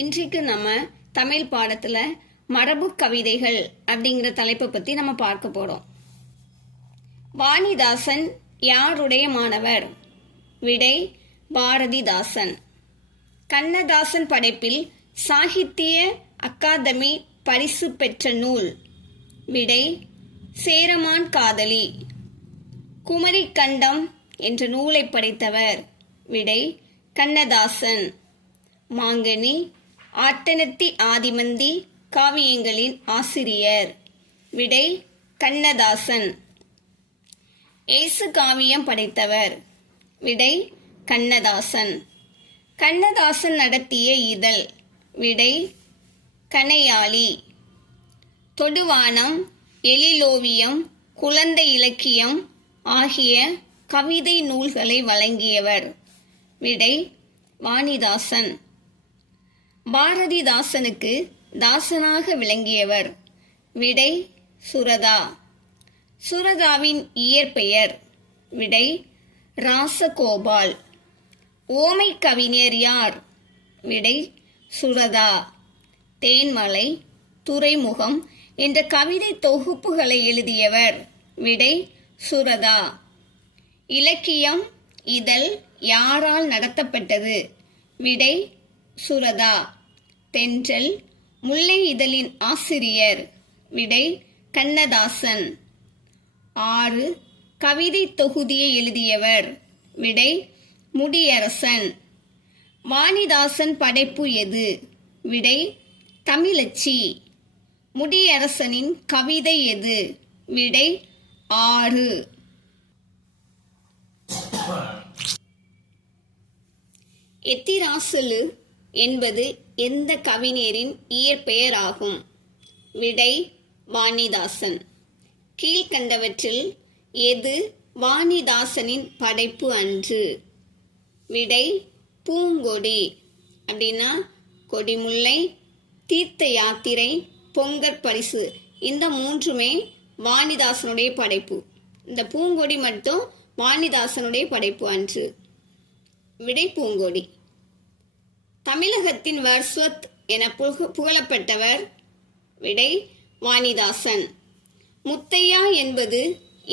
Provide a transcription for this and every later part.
இன்றைக்கு நம்ம தமிழ் பாடத்துல மரபு கவிதைகள் அப்படிங்கிற தலைப்பை பத்தி நம்ம பார்க்க போறோம். வாணிதாசன் யாருடைய மாணவர்? விடை பாரதிதாசன். கண்ணதாசன் படைப்பில் சாகித்ய அகாதமி பரிசு பெற்ற நூல்? விடை சேரமான் காதலி. குமரி கண்டம் என்ற நூலை படைத்தவர்? விடை கண்ணதாசன். மாங்கனி, ஆட்டனத்தி ஆதிமந்தி காவியங்களின் ஆசிரியர்? விடை கண்ணதாசன். ஏசு காவியம் படைத்தவர்? விடை கண்ணதாசன். கண்ணதாசன் நடத்திய இதழ்? விடை கணையாழி. தொடுவானம், எழிலோவியம், குழந்தை இலக்கியம் ஆகிய கவிதை நூல்களை வழங்கியவர்? விடை வாணிதாசன். பாரதிதாசனுக்கு தாசனாக விளங்கியவர்? விடை சுரதா. சுரதாவின் இயற்பெயர்? விடை ராசகோபால். ஓமை கவிஞர் யார்? விடை சுரதா. தேன்மலை, துறைமுகம் என்ற கவிதை தொகுப்புகளை எழுதியவர்? விடை சுரதா. இலக்கியம் இதழ் யாரால் நடத்தப்பட்டது? விடை சுரதா. தென்றல், முல்லை இதழின் ஆசிரியர்? விடை கண்ணதாசன். 6 கவிதை தொகுதியை எழுதியவர்? விடை முடியரசன். வாணிதாசன் படைப்பு எது? விடை தமிழச்சி. முடியரசனின் கவிதை எது? விடை 6. எத்திராசலு என்பது எந்த கவிஞரின் இயற்பெயர் ஆகும்? விடை வாணிதாசன். கீழ்கண்டவற்றில் எது வாணிதாசனின் படைப்பு அன்று? விடை பூங்கொடி. அப்படின்னா கொடிமுல்லை, தீர்த்த யாத்திரை, பொங்கற் பரிசு, இந்த 3மே வாணிதாசனுடைய படைப்பு. இந்த பூங்கொடி மட்டும் வாணிதாசனுடைய படைப்பு அன்று. விடை பூங்கொடி. தமிழகத்தின் வர்ஸ்வத் என புகழப்பட்டவர்? விடை வாணிதாசன். முத்தையா என்பது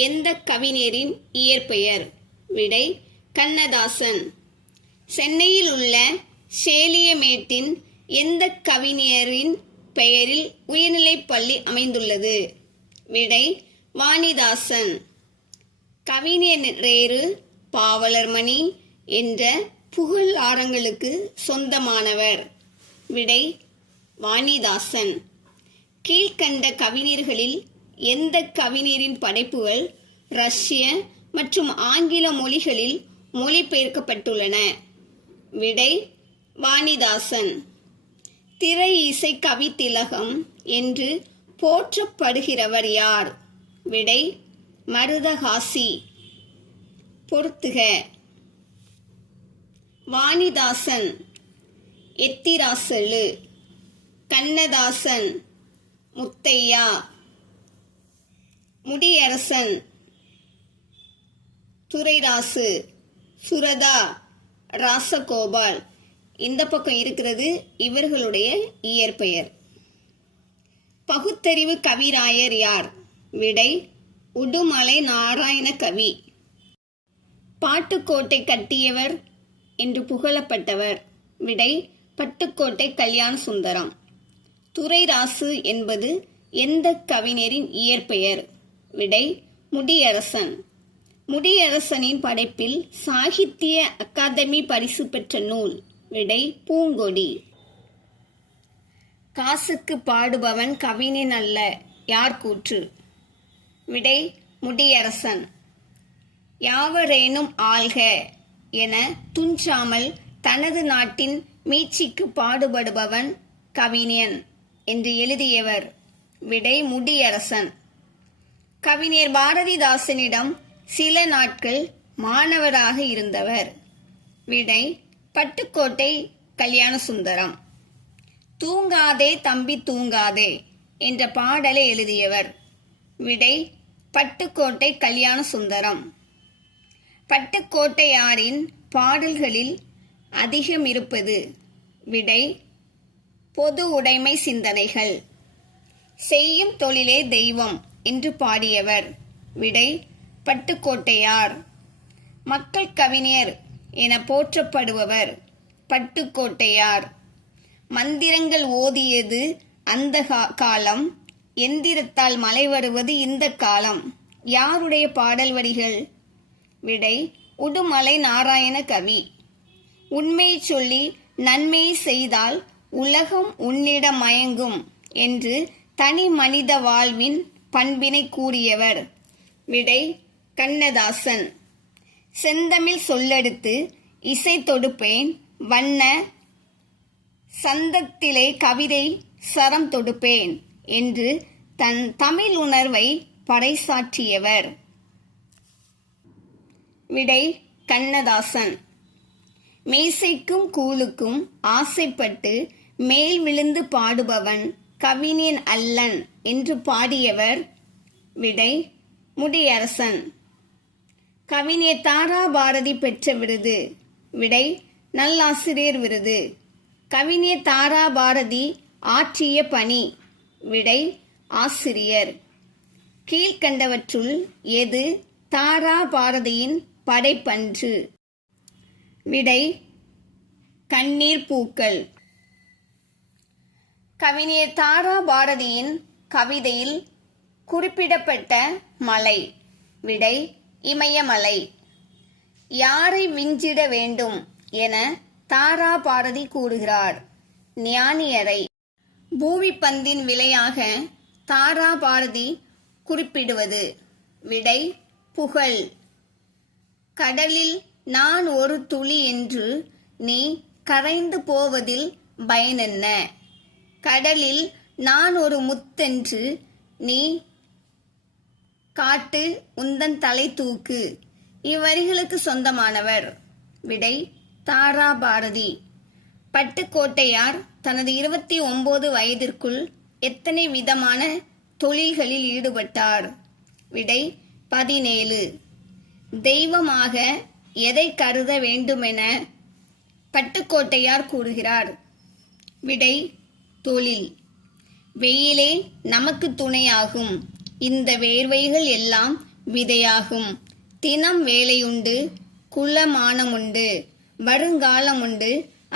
எந்த கவிஞரின் இயற்பெயர்? விடை கண்ணதாசன். சென்னையில் உள்ள சேலியமேட்டின் எந்த கவிஞரின் பெயரில் உயர்நிலைப் பள்ளி அமைந்துள்ளது? விடை வாணிதாசன். கவிஞரேறு, பாவலர்மணி என்ற புகழாரங்களுக்கு சொந்தமானவர்? விடை வாணிதாசன். கீழ்கண்ட கவிஞர்களில் எந்த கவிஞரின் படைப்புகள் ரஷ்ய மற்றும் ஆங்கில மொழிகளில் மொழிபெயர்க்கப்பட்டுள்ளன? விடை வாணிதாசன். திரை இசை கவி திலகம் என்று போற்றப்படுகிறவர் யார்? விடை மருதகாசி. பொறுத்துக. வாணிதாசன், எத்திராசலு, கண்ணதாசன், முத்தையா, முடியரசன், துரைராசு, சுரதா, ராசகோபால். இந்த பக்கம் இருக்கிறது இவர்களுடைய இயற்பெயர். பகுத்தறிவு கவிராயர் யார்? விடை உடுமலை நாராயண கவி. பாட்டுக்கோட்டை கட்டியவர் என்று புகழப்பட்டவர்? விடை பட்டுக்கோட்டை கல்யாண சுந்தரம். துரைராசு என்பது எந்த கவிஞரின் இயற்பெயர்? விடை முடியரசன். முடியரசனின் படைப்பில் சாகித்ய அகாதமி பரிசு பெற்ற நூல்? விடை பூங்கொடி. காசுக்கு பாடுபவன் கவிஞன் அல்ல, யார் கூற்று? விடை முடியரசன். யாவரேனும் ஆள்க என துஞ்சாமல் தனது நாட்டின் மீட்சிக்கு பாடுபடுபவன் கவிஞன் என்று எழுதியவர்? விடை முடியரசன். கவிஞர் பாரதிதாசனிடம் சில நாட்கள் மாணவராக இருந்தவர்? விடை பட்டுக்கோட்டை கல்யாண சுந்தரம். தூங்காதே தம்பி தூங்காதே என்ற பாடலை எழுதியவர்? விடை பட்டுக்கோட்டை கல்யாண சுந்தரம். பட்டுக்கோட்டையாரின் பாடல்களில் அதிகம் இருப்பது? விடை பொது உடைமை சிந்தனைகள். செய்யும் தொழிலே தெய்வம் என்று பாடியவர். விடை பட்டுக்கோட்டையார். மக்கள் கவிஞர் என போற்றப்படுபவர் பட்டுக்கோட்டையார். மந்திரங்கள் ஓதியது அந்த காலம், எந்திரத்தால் மழை வருவது இந்த காலம். யாருடைய பாடல் வரிகள்? விடை உடுமலை நாராயண கவி. உண்மை சொல்லி நன்மை செய்தால் உலகம் உன்னிடம் மயங்கும் என்று தனி மனித வாழ்வின் பண்பினை கூறியவர். விடை கண்ணதாசன். செந்தமிழ் சொல்லெடுத்து இசை தொடுப்பேன், வண்ண சந்தத்திலே கவிதை சரம் தொடுப்பேன் என்று தன் தமிழ் உணர்வை பறைசாற்றியவர். விடை கண்ணதாசன். மேசைக்கும் கூழுக்கும் ஆசைப்பட்டு மேல் விழுந்து பாடுபவன் கவிஞன் அல்லன் என்று பாடியவர். விடை முடியரசன். கவிஞர் தாரா பாரதி பெற்ற விருது. விடை நல்லாசிரியர் விருது. கவிஞர் தாரா பாரதி ஆற்றிய பணி. விடை ஆசிரியர். கீழ்கண்டவற்றுள் எது தாரா பாரதியின் படைப்பன்று? விடை கண்ணீர் பூக்கள். கவிஞர் தாரா பாரதியின் கவிதையில் குறிப்பிடப்பட்ட மலை. விடை இமயமலை. யாரை விஞ்சிட வேண்டும் என தாரா பாரதி கூறுகிறார்? ஞானியரை. பூவிப்பந்தின் விலையாக தாரா பாரதி குறிப்பிடுவது? விடை புகழ். கடலில் நான் ஒரு துளி என்று நீ கரைந்து போவதில் பயனென்ன? கடலில் நான் ஒரு முத்தென்று நீ காட்டு உந்தன் தலை தூக்கு. இவ்வரிகளுக்கு சொந்தமானவர்? விடை தாரா பாரதி. பட்டுக்கோட்டையார் தனது 29 வயதிற்குள் எத்தனை விதமான தொழில்களில் ஈடுபட்டார்? விடை 17. தெய்வமாக எதை கருத வேண்டுமென பட்டுக்கோட்டையார் கூறுகிறார்? விடை தொழில். வெயிலே நமக்கு துணையாகும், இந்த வேர்வைகள் எல்லாம் விதையாகும். தினம் வேலையுண்டு, குலமானமுண்டு, வருங்காலமுண்டு,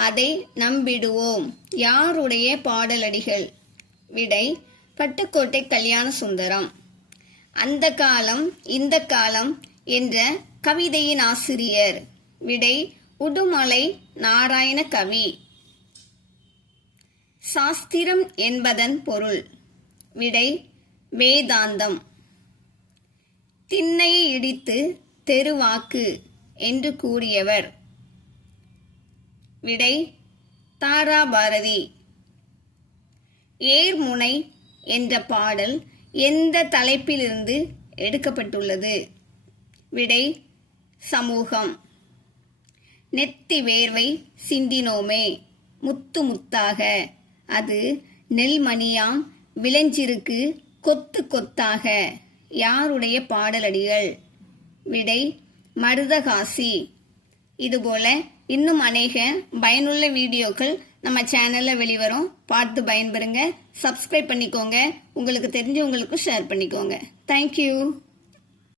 அதை நம்பிடுவோம். யாருடைய பாடலடிகள்? விடை பட்டுக்கோட்டை கல்யாண சுந்தரம். அந்த காலம் இந்த காலம் என்ற கவிதையின் ஆசிரியர்? விடை உடுமலை நாராயண கவி. சாஸ்திரம் என்பதன் பொருள்? விடை வேதாந்தம். திண்ணையை இடித்து தெருவாக்கு என்று கூறியவர்? விடை தாரா பாரதி. ஏர்முனை என்ற பாடல் எந்த தலைப்பிலிருந்து எடுக்கப்பட்டுள்ளது? விடை சமூகம். நெத்தி வேர்வை சிந்தினோமே முத்து முத்தாக, அது நெல்மணியாம் விளைஞ்சிருக்கு கொத்து கொத்தாக. யாருடைய பாடலடிகள்? விடை மருதகாசி. இதுபோல இன்னும் அநேக பயனுள்ள வீடியோக்கள் நம்ம சேனல்ல வெளிவரும். பார்த்து பயன்பெறுங்க. சப்ஸ்கிரைப் பண்ணிக்கோங்க. உங்களுக்கு தெரிஞ்சவங்களுக்கும் ஷேர் பண்ணிக்கோங்க. தேங்க்யூ.